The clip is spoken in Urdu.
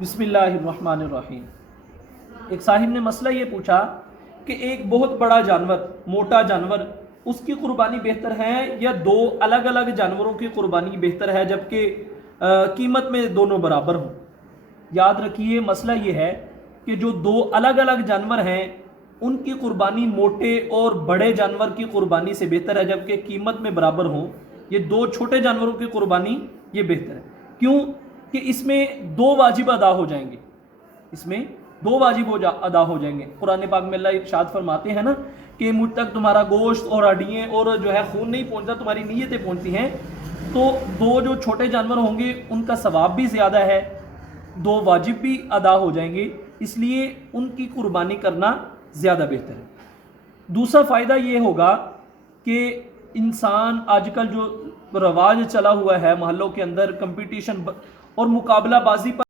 بسم اللہ الرحمن الرحیم۔ ایک صاحب نے مسئلہ یہ پوچھا کہ ایک بہت بڑا جانور، موٹا جانور، اس کی قربانی بہتر ہے یا دو الگ الگ جانوروں کی قربانی بہتر ہے جبکہ قیمت میں دونوں برابر ہوں؟ یاد رکھیے مسئلہ یہ ہے کہ جو دو الگ الگ جانور ہیں ان کی قربانی موٹے اور بڑے جانور کی قربانی سے بہتر ہے جبکہ قیمت میں برابر ہوں۔ یہ دو چھوٹے جانوروں کی قربانی یہ بہتر ہے، کیوں کہ اس میں دو واجب ادا ہو جائیں گے، اس میں دو واجب ادا ہو جائیں گے۔ قرآن پاک میں اللہ ارشاد فرماتے ہیں نا کہ مجھ تک تمہارا گوشت اور ہڈیاں اور جو ہے خون نہیں پہنچتا، تمہاری نیتیں پہنچتی ہیں۔ تو دو جو چھوٹے جانور ہوں گے ان کا ثواب بھی زیادہ ہے، دو واجب بھی ادا ہو جائیں گے، اس لیے ان کی قربانی کرنا زیادہ بہتر ہے۔ دوسرا فائدہ یہ ہوگا کہ انسان آج کل جو رواج چلا ہوا ہے محلوں کے اندر، کمپٹیشن اور مقابلہ بازی پر